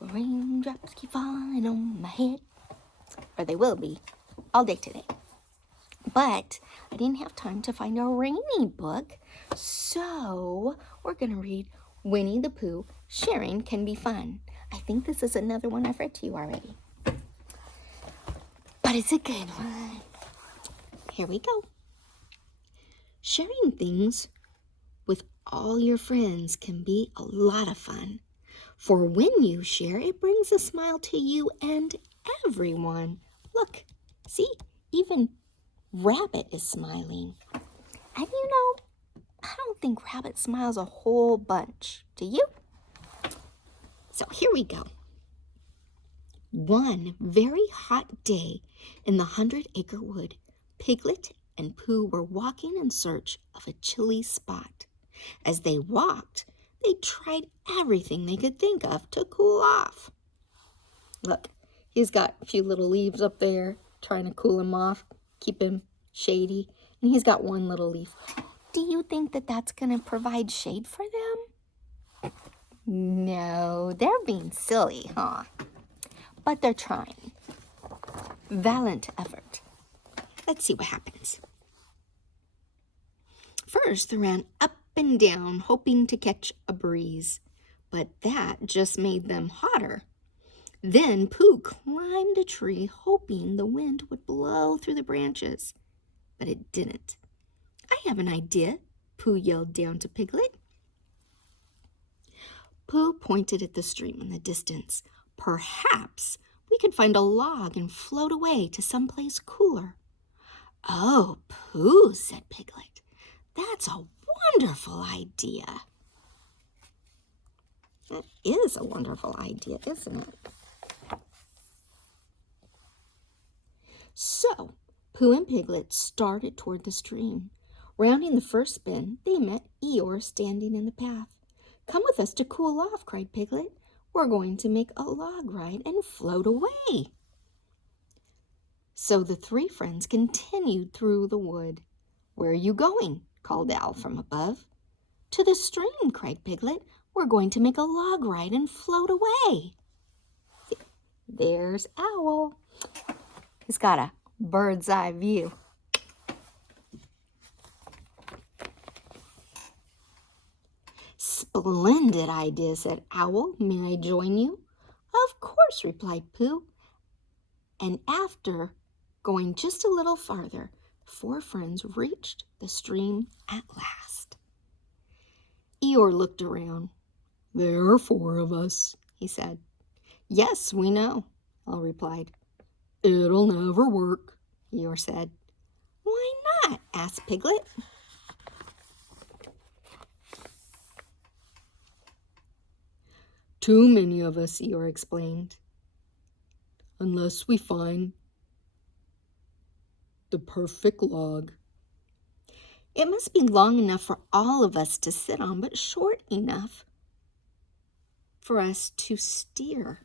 Raindrops keep falling on my head. Or they will be all day today. But I didn't have time to find a rainy book, so we're going to read Winnie the Pooh, Sharing Can Be Fun. I think this is another one I've read to you already. But it's a good one. Here we go. Sharing things with all your friends can be a lot of fun. For when you share, it brings a smile to you and everyone. Look, see, even Rabbit is smiling. And you know, I don't think Rabbit smiles a whole bunch. Do you? So here we go. One very hot day in the 100-acre wood, Piglet and Pooh were walking in search of a chilly spot. As they walked, they tried everything they could think of to cool off. Look, he's got a few little leaves up there trying to cool him off, keep him shady. And he's got one little leaf. Do you think that that's going to provide shade for them? No, they're being silly, huh? But they're trying. Valiant effort. Let's see what happens. First, they ran up and down, hoping to catch a breeze. But that just made them hotter. Then Pooh climbed a tree, hoping the wind would blow through the branches. But it didn't. I have an idea, Pooh yelled down to Piglet. Pooh pointed at the stream in the distance. Perhaps we could find a log and float away to someplace cooler. Oh, Pooh, said Piglet. That's a wonderful idea. That is a wonderful idea, isn't it? So, Pooh and Piglet started toward the stream. Rounding the first bend, they met Eeyore standing in the path. Come with us to cool off, cried Piglet. We're going to make a log ride and float away. So the three friends continued through the wood. Where are you going? Called Owl from above. To the stream, cried Piglet. We're going to make a log ride and float away. There's Owl. He's got a bird's eye view. Splendid idea, said Owl. May I join you? Of course, replied Pooh. And after going just a little farther, the four friends reached the stream at last. Eeyore looked around. There are four of us, he said. Yes, we know, Owl replied. It'll never work, Eeyore said. Why not? Asked Piglet. Too many of us, Eeyore explained. Unless we find the perfect log. It must be long enough for all of us to sit on, but short enough for us to steer,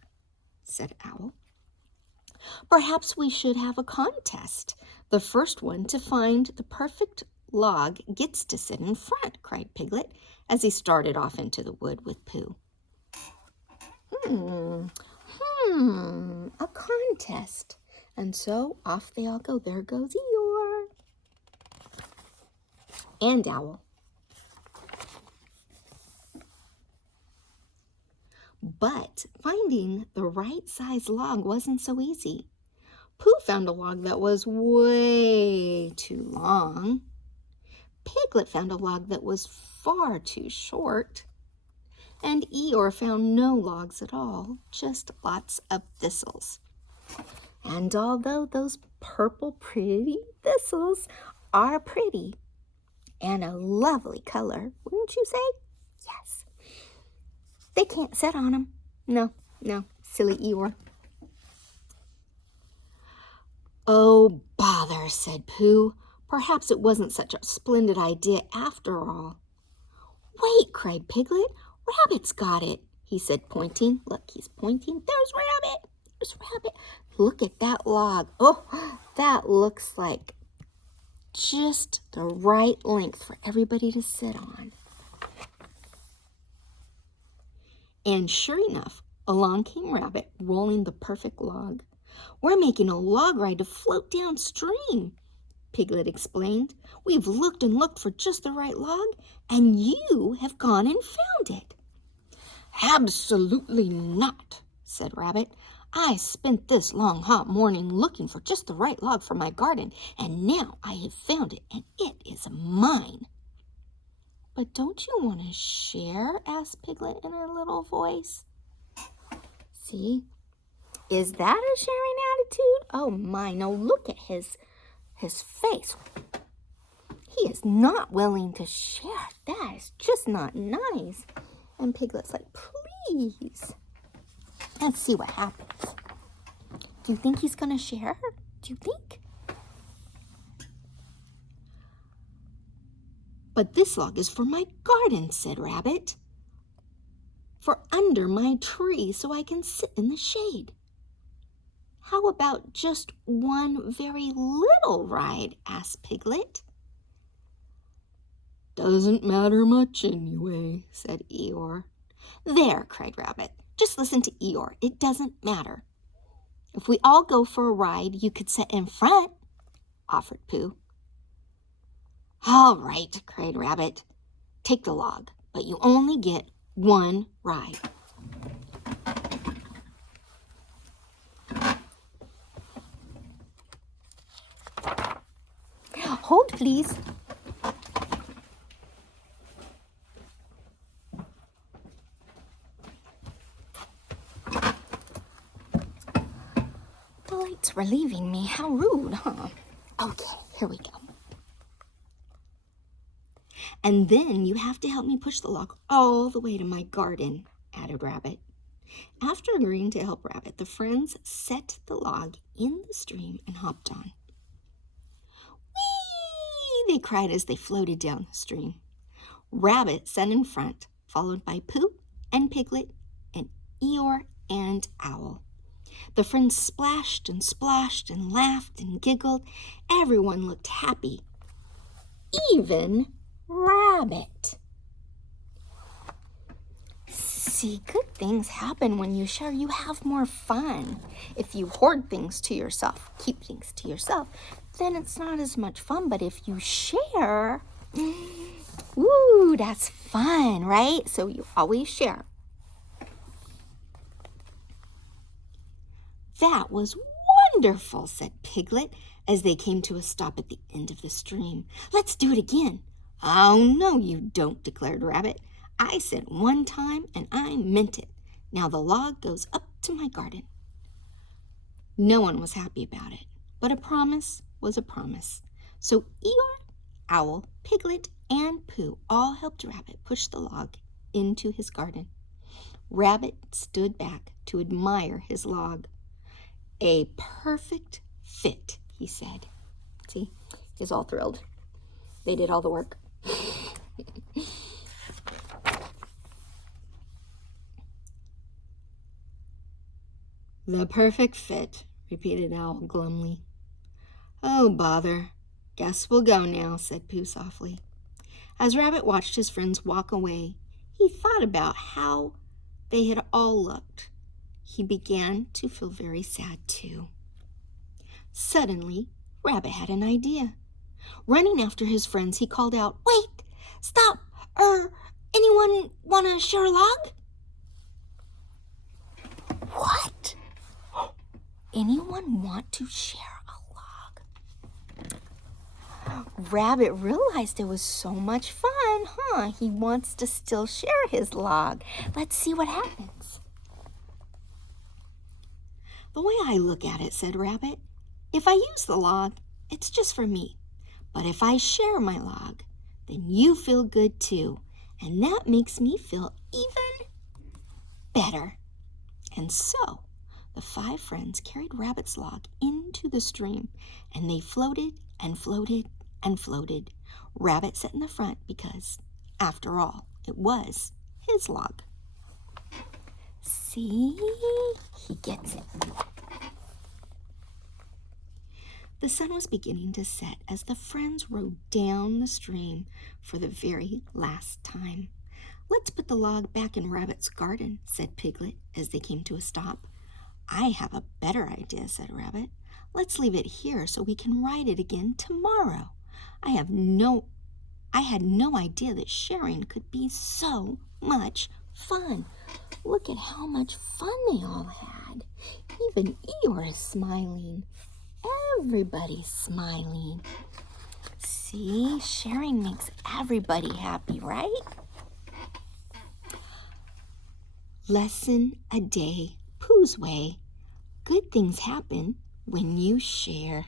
said Owl. Perhaps we should have a contest. The first one to find the perfect log gets to sit in front, cried Piglet as he started off into the wood with Pooh. A contest. And so off they all go. There goes Eeyore. And Owl. But finding the right size log wasn't so easy. Pooh found a log that was way too long. Piglet found a log that was far too short. And Eeyore found no logs at all, just lots of thistles. And although those purple pretty thistles are pretty and a lovely color, wouldn't you say? Yes. They can't sit on them. No, silly Eeyore. Oh, bother, said Pooh. Perhaps it wasn't such a splendid idea after all. Wait, cried Piglet. Rabbit's got it, he said, pointing. Look, he's pointing. There's Rabbit. There's Rabbit. Look at that log. Oh, that looks like just the right length for everybody to sit on. And sure enough, Along came Rabbit, rolling the perfect log. "We're making a log ride to float downstream," Piglet explained. "We've looked and looked for just the right log, and you have gone and found it." "Absolutely not," said Rabbit. "I spent this long hot morning looking for just the right log for my garden, and now I have found it, and it is mine." "But don't you want to share?" asked Piglet in a little voice. See? Is that a sharing attitude? Oh my, no, look at his face. He is not willing to share. That is just not nice. And Piglet's like, "Please." Let's see what happens. Do you think he's going to share? Do you think? "But this log is for my garden," said Rabbit. "For under my tree so I can sit in the shade." "How about just one very little ride?" asked Piglet. "Doesn't matter much anyway," said Eeyore. "There," cried Rabbit. "Just listen to Eeyore. It doesn't matter." "If we all go for a ride, you could sit in front," offered Pooh. "All right," cried Rabbit. "Take the log, but you only get one ride." "Hold, please." The lights were leaving me. How rude, huh? Okay, here we go. "And then you have to help me push the log all the way to my garden," added Rabbit. After agreeing to help Rabbit, the friends set the log in the stream and hopped on. "Whee!" they cried as they floated down the stream. Rabbit sat in front, followed by Pooh and Piglet and Eeyore and Owl. The friends splashed and splashed and laughed and giggled. Everyone looked happy, even Rabbit. See, good things happen when you share. You have more fun. If you hoard things to yourself, keep things to yourself, then it's not as much fun. But if you share, woo, that's fun, right? So you always share. "That was wonderful," said Piglet as they came to a stop at the end of the stream. "Let's do it again." "Oh, no, you don't," declared Rabbit. "I said one time and I meant it. Now the log goes up to my garden." No one was happy about it, but a promise was a promise. So Eeyore, Owl, Piglet, and Pooh all helped Rabbit push the log into his garden. Rabbit stood back to admire his log. "A perfect fit," he said. See, he's all thrilled. They did all the work. "The perfect fit," repeated Owl glumly. "Oh, bother. Guess we'll go now," said Pooh softly. As Rabbit watched his friends walk away, he thought about how they had all looked. He began to feel very sad too. Suddenly, Rabbit had an idea. Running after his friends, he called out, "Wait! Stop! Anyone want to share a log?" What? Anyone want to share a log? Rabbit realized it was so much fun, huh? He wants to still share his log. Let's see what happens. "The way I look at it," said Rabbit, "if I use the log, it's just for me. But if I share my log, then you feel good too. And that makes me feel even better." And so the 5 friends carried Rabbit's log into the stream, and they floated and floated and floated. Rabbit sat in the front because, after all, it was his log. See? He gets it. The sun was beginning to set as the friends rowed down the stream for the very last time. Let's put the log back in Rabbit's garden, said Piglet as they came to a stop. I have a better idea, said Rabbit. Let's leave it here so we can ride it again tomorrow. I had no idea that sharing could be so much fun. Look at how much fun they all had. Even Eeyore is smiling. Everybody's smiling. See, sharing makes everybody happy, right? Lesson a day, Pooh's way. Good things happen when you share.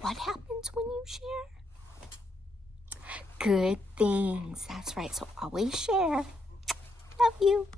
What happens when you share? Good things. That's right. So always share. Love you.